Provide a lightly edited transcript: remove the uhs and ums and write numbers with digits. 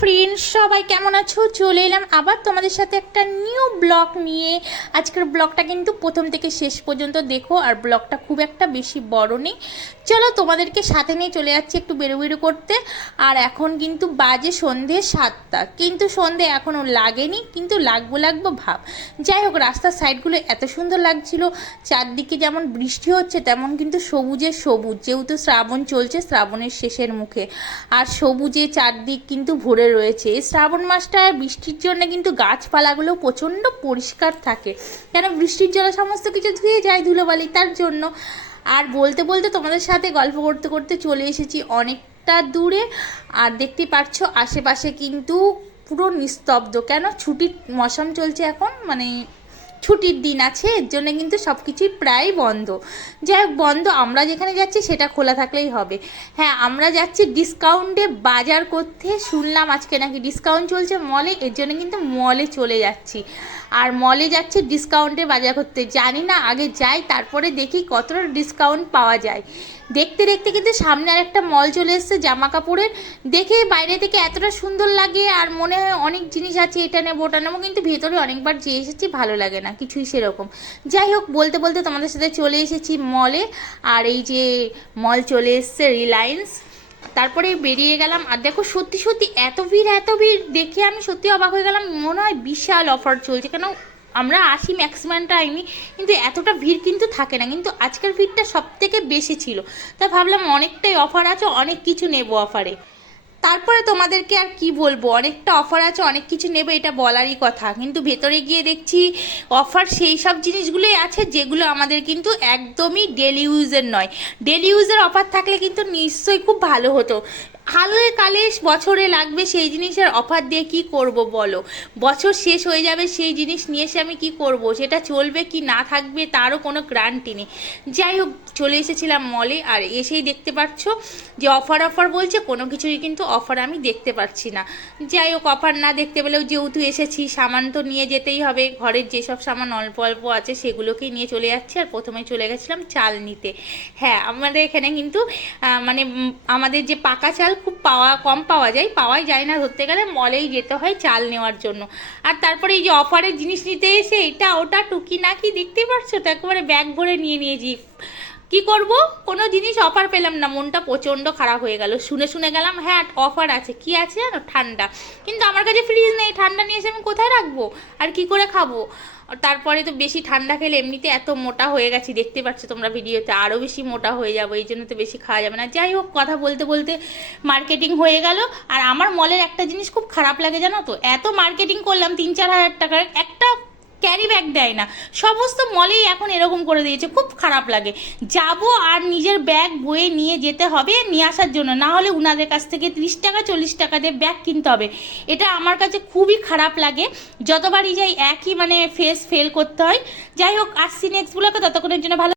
Friends, সবাই কেমন আছো? চলে এলাম আবার তোমাদের সাথে একটা নিউ ব্লগ নিয়ে। আজকের ব্লগটা কিন্তু প্রথম থেকে শেষ পর্যন্ত দেখো, আর ব্লগটা খুব একটা বেশি বড় নেই। চলো তোমাদেরকে সাথে নিয়ে চলে যাচ্ছি একটু বেরো করতে। আর এখন কিন্তু বাজে সন্ধে 7টা, কিন্তু সন্ধে এখনও লাগেনি, কিন্তু লাগবো ভাব। যাই হোক, রাস্তার সাইডগুলো এত সুন্দর লাগছিল, চারদিকে যেমন বৃষ্টি হচ্ছে তেমন কিন্তু সবুজে সবুজ, যেহেতু শ্রাবণ চলছে, শ্রাবণের শেষের মুখে, আর সবুজে চারদিক কিন্তু ভরে রয়েছে। এই শ্রাবণ মাসটা বৃষ্টির জন্য কিন্তু গাছপালাগুলো প্রচণ্ড পরিষ্কার থাকে, কেন বৃষ্টির জলে সমস্ত কিছু ধুয়ে যায় ধুলোবালি, তার জন্য। আর বলতে বলতে তোমাদের সাথে গল্প করতে করতে চলে এসেছি অনেকটা দূরে। আর দেখতে পাচ্ছ আশেপাশে কিন্তু পুরো নিস্তব্ধ, কেন ছুটির মৌসুম চলছে এখন, মানে ছুটির দিন আছে, এর জন্য কিন্তু সব কিছুই প্রায় বন্ধ। যাই হোক, বন্ধ, আমরা যেখানে যাচ্ছি সেটা খোলা থাকলেই হবে। হ্যাঁ, আমরা যাচ্ছি ডিসকাউন্টে বাজার করতে, শুনলাম আজকে নাকি ডিসকাউন্ট চলছে মলে, এর জন্য কিন্তু মলে চলে যাচ্ছি। আর মলে যাচ্ছি ডিসকাউন্টে বাজার করতে, জানি না, আগে যাই তারপরে দেখি কতটা ডিসকাউন্ট পাওয়া যায়। দেখতে দেখতে কিন্তু সামনে আর একটা মল চলে এসেছে জামা কাপড়ের, দেখে বাইরে থেকে এতটা সুন্দর লাগে আর মনে হয় অনেক জিনিস আছে, এটা নেবো ওটা নেবো, কিন্তু ভেতরে অনেকবার যেয়ে এসেছি, ভালো লাগে না কিছুই সেরকম। যাই হোক, বলতে বলতে তোমাদের সাথে চলে এসেছি মলে। আর এই যে মল চলে এসছে রিলায়েন্স, তারপরে বেরিয়ে গেলাম। আর দেখো সত্যি সত্যি এত ভিড় দেখে আমি সত্যি অবাক হয়ে গেলাম, মনে হয় বিশাল অফার চলছে, কেন আমরা আসি ম্যাক্সিমাম টাইমই, কিন্তু এতটা ভিড় কিন্তু থাকে না, কিন্তু আজকের ভিড়টা সব থেকে বেশি ছিল। তাই ভাবলাম অনেকটাই অফার আছে, অনেক কিছু নেবো অফারে। তারপরে তোমাদেরকে আর কি বলবো, অনেকটা অফার আছে, অনেক কিছু নেবে, এটা বলারই কথা, কিন্তু ভেতরে গিয়ে দেখছি অফার সেই সব জিনিসগুলোই আছে যেগুলো আমাদের কিন্তু একদমই ডেলি ইউজের নয়। ডেলি ইউজের অফার থাকলে কিন্তু নিশ্চয়ই খুব ভালো হতো। হালে কালে বছরে লাগবে সেই জিনিসের অফার দিয়ে কি করব বলো? বছর শেষ হয়ে যাবে, সেই জিনিস নিয়ে এসে আমি কি করব? সেটা চলবে কি না থাকবে তারও কোনো গ্যারান্টি নেই। যাই হোক, চলে এসেছিলাম মলে, আর এসেই দেখতে পাচ্ছ যে অফার বলছে, কোনো কিছুই কিন্তু অফার আমি দেখতে পাচ্ছি না। যাই হোক, অফার না দেখতে পেলেও যেহেতু এসেছি, সামান তো নিয়ে যেতেই হবে, ঘরের যেসব সামান অল্প অল্প আছে সেগুলোকেই নিয়ে চলে যাচ্ছি। আর প্রথমে চলে গেছিলাম চাল নিতে। হ্যাঁ, আমাদের এখানে কিন্তু মানে আমাদের যে পাকা চাল খুব কম পাওয়াই যায় না, ধরতে গেলে মলেই যেতে হয় চাল নেওয়ার জন্য। আর তারপরে এই যে অফারের জিনিস নিতে এসে এটা ওটা টুকি নাকি দেখতে পাচ্ছ তো, একেবারে ব্যাগ ভরে নিয়ে নিয়েছি। কি করব, কোনো জিনিস অফার পেলাম না, মনটা প্রচণ্ড খারাপ হয়ে গেল। শুনে গেলাম হ্যাঁ অফার আছে, কি আছে জানো, ঠান্ডা, কিন্তু আমার কাছে ফ্রিজ নেই, ঠান্ডা নিয়ে এসে আমি কোথায় রাখবো আর কি করে খাবো? তারপরে তো বেশি ঠান্ডা খেলে এমনিতে এত মোটা হয়ে গেছি, দেখতে পাচ্ছ তোমরা ভিডিওতে, আরও বেশি মোটা হয়ে যাবো, এই জন্য তো বেশি খাওয়া যাবে না। যাই হোক, কথা বলতে বলতে মার্কেটিং হয়ে গেল। আর আমার মলের একটা জিনিস খুব খারাপ লাগে জানো তো, এত মার্কেটিং করলাম 3-4 হাজার টাকার, একটা ক্যারি ব্যাগ দেয় না। সমস্ত মলেই এখন এরকম করে দিয়েছে, খুব খারাপ লাগে। যাব আর নিজের ব্যাগ বয়ে নিয়ে যেতে হবে নিয়ে আসার জন্য, না হলে উনাদের কাছ থেকে 30 টাকা 40 টাকা দিয়ে ব্যাগ কিনতে হবে। এটা আমার কাছে খুবই খারাপ লাগে, যতবারই যাই একই মানে ফেল করতে হয়। যাই হোক, আসছি নেক্সট ব্লগে, ততক্ষণের জন্য ভালো।